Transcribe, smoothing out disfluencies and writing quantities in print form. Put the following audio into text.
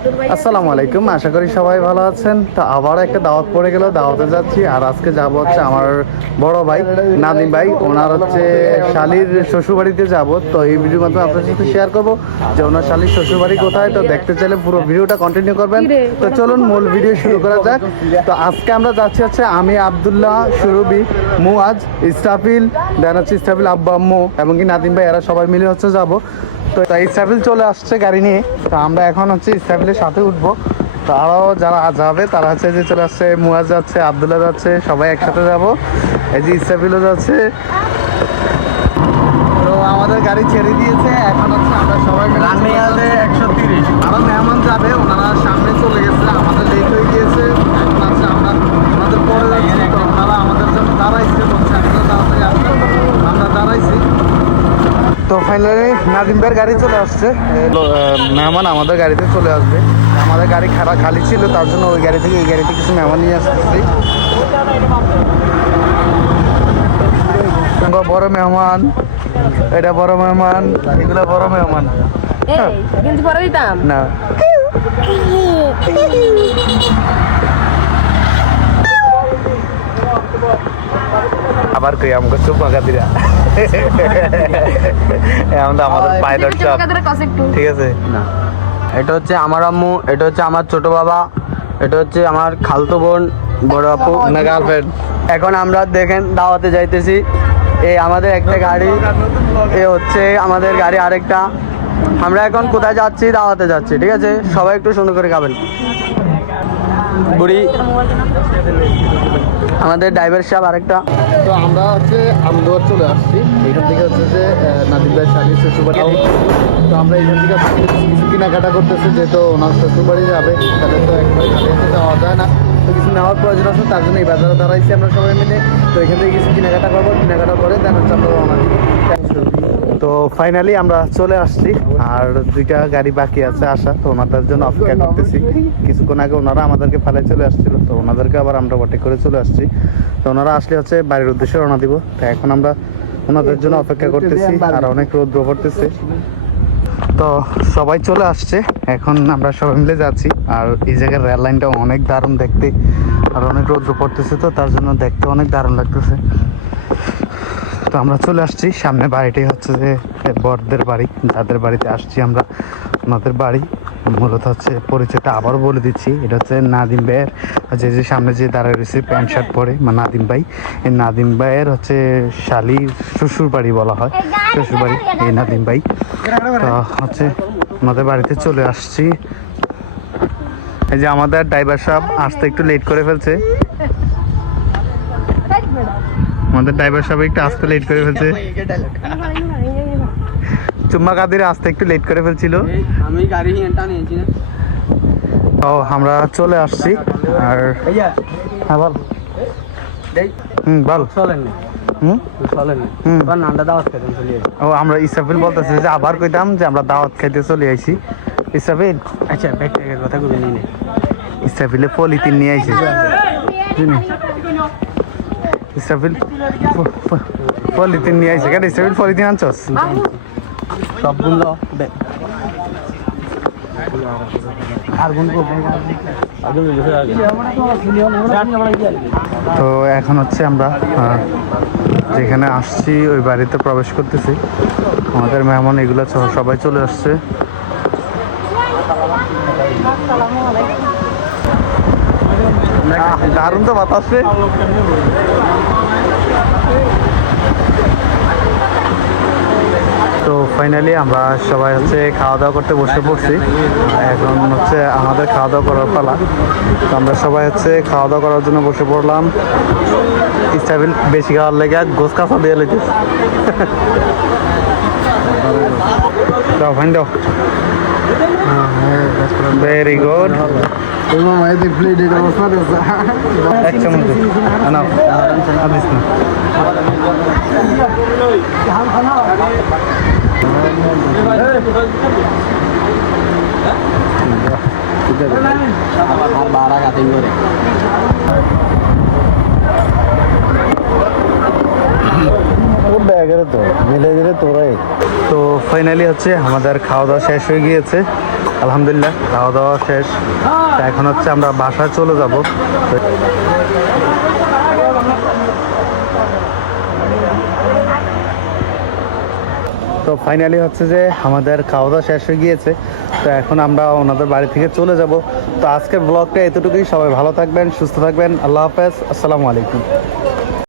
আসসালামু আলাইকুম, আশা করি সবাই ভালো আছেন। তো আবার একটা দাওয়াত পড়ে গেল, দাওয়াতে যাচ্ছি। আর আজকে যাব হচ্ছে আমার বড় ভাই নাদিম ভাই, ওনার হচ্ছে শালির শ্বশুরবাড়িতে যাব। তো এই ভিডিওর মাধ্যমে আপনার সাথে শেয়ার করবো যে ওনার শালির শ্বশুরবাড়ি কোথায়। তো দেখতে চাইলে পুরো ভিডিওটা কন্টিনিউ করবেন। তো চলুন মূল ভিডিও শুরু করা যাক। তো আজকে আমরা যাচ্ছি হচ্ছে আমি, আবদুল্লাহ, সুরবি, মুয়াজ, ইসরাফিল, দেন হচ্ছে ইসরাফিল আব্বা আম্মু এবং কি নাদিম ভাই, এরা সবাই মিলে হচ্ছে যাব। তো ইসরাফিল চলে আসছে গাড়ি নিয়ে। তো আমরা এখন হচ্ছে ইসরাফিলের সাথে উঠবো। তো আরও যারা যাবে তারা হচ্ছে যে চলে আসছে, মুয়াজ যাচ্ছে, আবদুল্লাহ যাচ্ছে, সবাই একসাথে যাব। এই যে ইসরাফিলও যাচ্ছে। তো আমাদের গাড়ি ছেড়ে দিয়েছে, এখন হচ্ছে আমরা সবাই মিলে 130 আরও মেহমান যাবে, ওনারা সামনে চলে গেছে, আমাদের লেট হয়ে গিয়েছে। এখন আছে আমরা ওনাদের পরে যাচ্ছি। তো ওনারা আমাদের জন্য দাঁড়াইছে, বলছে আমরা তাড়াতাড়ি আসতে, আমরা দাঁড়াইছি। তো ফাইনালি নাদিম ভাইয়ের গাড়ি চলে আসছে, মেহমান আমাদের গাড়িতে চলে আসবে। আমাদের গাড়ি খালি ছিল, তার জন্য ওই গাড়ি থেকে এই গাড়িতে কিছু মেহমান নিয়ে আসতেছি। বড় মেহমান, এটা বড় মেহমান, এগুলো বড় মেহমান না। আবার কই আমাকে চুপ পাকা দিরা আমাদের পায়ের ঠিক আছে না। এটা হচ্ছে আমার আম্মু, এটা হচ্ছে আমার ছোট বাবা, এটা হচ্ছে আমার খালতো বোন, বড় আপু না গার্লফ্রেন্ড। এখন আমরা দেখেন দাওয়াতে যাইতেছি। এই আমাদের একটা গাড়ি, এ হচ্ছে আমাদের গাড়ি আরেকটা। আমরা এখন কোথায় যাচ্ছি? দাওয়াতে যাচ্ছি, ঠিক আছে? সবাই একটু সুন্দর করে খাবেন। বুড়ি আমাদের ড্রাইভার সাহেব আরেকটা। তো আমরা হচ্ছে আমদুয়ার চলে আসছি। এখান থেকে হচ্ছে যে নাদিম ভাই শালির শ্বশুরবাড়ি। তো আমরা এখান থেকে কিছু কেনাকাটা করতেছি, যেহেতু ওনার শ্বশুরবাড়ি যাবে, তাদের তো একবারে খালি হাতে যাওয়া যায় না। তো কিছু নেওয়ার প্রয়োজন আছে, তার জন্য এই বাজারে দাঁড়াইছি আমরা সবাই মিলে। তো এখান থেকে কিছু কেনাকাটা করবো, কেনাকাটা করে দেন হচ্ছে আমরা রওনা দিব। তো ফাইনালি আমরা চলে আসছি, আর দুইটা গাড়ি বাকি আছে আসা। তো ওনাদের জন্য অপেক্ষা করতেছি। কিছুক্ষণ আগে ওনারা আমাদেরকে ফেলে চলে আসছিল, তো ওনাদেরকে আবার আমরা ওভারটেক করে চলে আসছি। তো ওনারা আসলে হচ্ছে বাড়ির উদ্দেশ্যে রওনা দিব। তো এখন আমরা ওনাদের জন্য অপেক্ষা করতেছি, আর অনেক রৌদ্র পড়তেছে। তো সবাই চলে আসছে, এখন আমরা সবাই মিলে যাচ্ছি। আর এই জায়গার রেল লাইনটা অনেক দারুণ দেখতে, আর অনেক রৌদ্র পড়তেছে, তো তার জন্য দেখতে অনেক দারুণ লাগতেছে। তো আমরা চলে আসছি, সামনে বাড়িটাই হচ্ছে যে বড়দের বাড়ি, যাদের বাড়িতে আসছি আমরা, ওনাদের বাড়ি। মূলত হচ্ছে পরিচয়টা আবারও বলে দিচ্ছি, এটা হচ্ছে নাদিম ভাইয়ের, যে সামনে যে দাঁড়ায় রয়েছে প্যান্ট শার্ট পরে, নাদিম ভাই। এই নাদিম ভাইয়ের হচ্ছে শালির শ্বশুর বাড়ি বলা হয়, শ্বশুর বাড়ি এই নাদিম ভাই। তো হচ্ছে ওনাদের বাড়িতে চলে আসছি। এই যে আমাদের ড্রাইভার সাহেব আসতে একটু লেট করে ফেলছে, আমাদের ড্রাইভার সাহেব একটু আসতে লেট করে ফেলছে। চুম্মা কাদির আসতে একটু লেট করে ফেলছিল। আমি গাড়ি নিয়েছি না। ও আমরা চলে আসছি। আর বল বল চলেন চলেন নামটা দাওয়াত খেতেন চলে। ও আমরা ইসরাফিল বলতেছি যে আবার কইতাম যে আমরা দাওয়াত খাইতে চলে আইছি। ইসরাফিল আচ্ছা ব্যাগ ট্যাগের কথা কবি নিয়ে ইসরাফিলে পলিথিন নিয়ে আইছে। ইসরাফিল পলিথিন নিয়ে আইছে। কেন ইসরাফিল পলিথিন আনছস? সবগুলো তো এখন হচ্ছে আমরা যেখানে আসছি ওই বাড়িতে প্রবেশ করতেছি। আমাদের মেহমান এগুলো সবাই চলে আসছে। দারুণ তো বাতাসে। তো ফাইনালি আমরা সবাই হচ্ছে খাওয়া দাওয়া করতে বসে পড়ছি। এখন হচ্ছে আমাদের খাওয়া দাওয়া করার পালা। তো আমরা সবাই হচ্ছে খাওয়া দাওয়া করার জন্য বসে পড়লাম। ইসরাফিল বেশি খাওয়ার লেগে গোস কাঁচা দিয়ে লেগেছে। দাও ফাইন দাও। Very good. এক চামচ না আদিস না। বারা কাটিং করে তো ফাইনালি হচ্ছে আমাদের খাওয়া দাওয়া শেষ হয়ে গিয়েছে। আলহামদুলিল্লাহ খাওয়া দাওয়া শেষ। তো এখন হচ্ছে আমরা বাসায় চলে যাব। তো ফাইনালি হচ্ছে যে আমাদের খাওয়া দাওয়া শেষ হয়ে গিয়েছে। তো এখন আমরা ওনাদের বাড়ি থেকে চলে যাব। তো আজকের ব্লগটা এতটুকুই। সবাই ভালো থাকবেন, সুস্থ থাকবেন। আল্লাহ হাফেজ, আসসালামু আলাইকুম।